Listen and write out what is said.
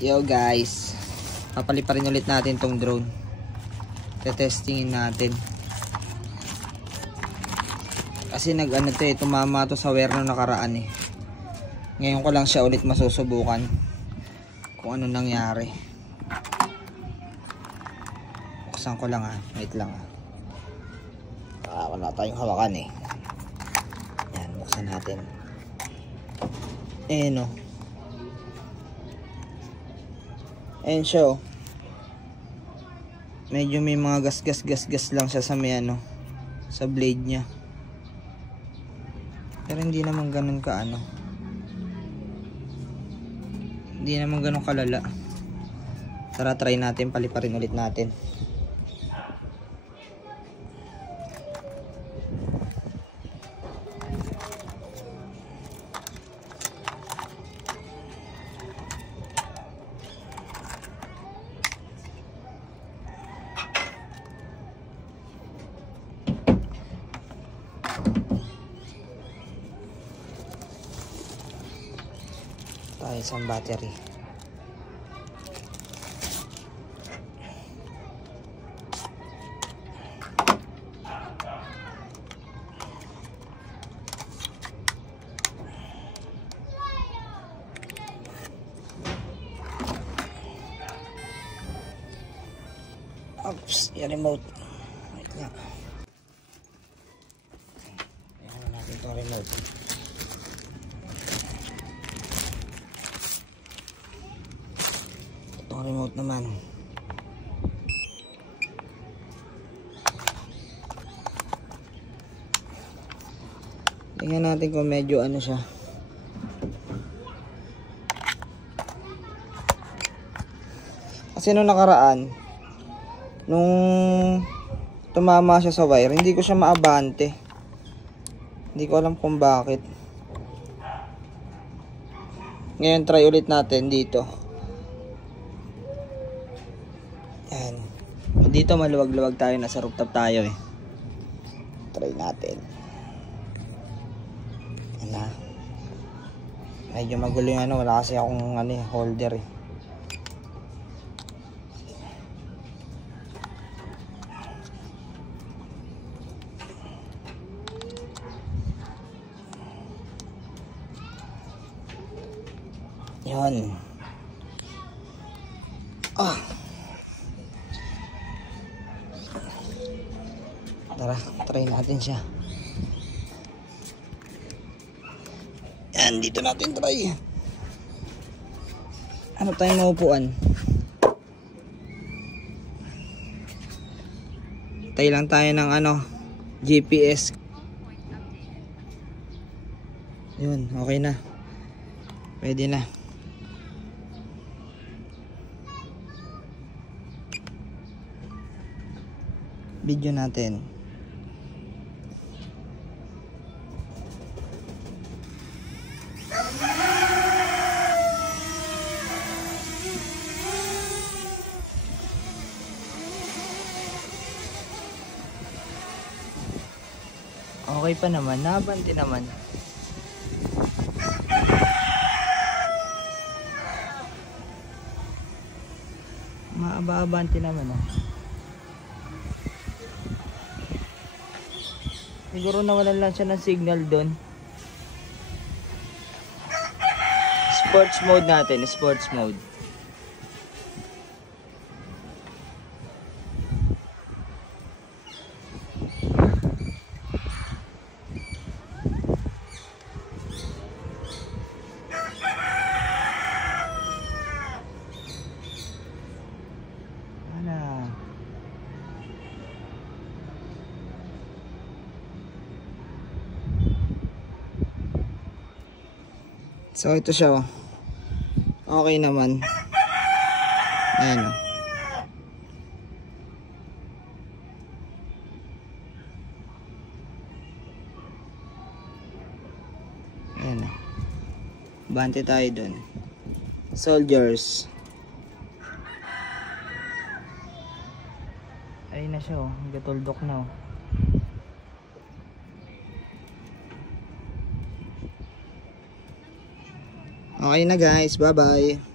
Yo guys, papaliparin ulit natin tong drone. Tetestingin natin. Kasi tumama to sa wire na nakaraan eh. Ngayon ko lang siya ulit masusubukan kung ano nangyari. Buksan ko lang wait lang wala tayong hawakan eh. Yan, buksan natin. Ayan siya medyo may mga gas lang siya sa sa blade nya, pero hindi naman ganun hindi naman ganun kalala. Tara, try natin, paliparin ulit natin. Isang battery. Oops, yung remote. Wait lang. Ayan natin itong remote. Remote naman. Tingnan natin kung medyo siya. Kasi nung nakaraan, nung tumama siya sa wire, hindi ko siya maabante. Hindi ko alam kung bakit. Ngayon try ulit natin dito. Dito maluwag-luwag tayo, nasa rooftop tayo eh. Try natin. Medyo magulo yung wala kasi akong holder eh. Yun. Tara, try natin siya. Yan, dito natin try. Ano tayong maupuan? Tay lang tayo ng GPS. Yun, okay na. Pwede na. Video natin. Okay pa naman, nabante naman. Maaba-abante naman Siguro nawalan lang siya ng signal doon. Sports mode natin, sports mode. So ito siya okay naman. Ayan Ayan bante tayo dun. Soldiers. Ayun na siya gatuldok na Okay na guys, bye bye.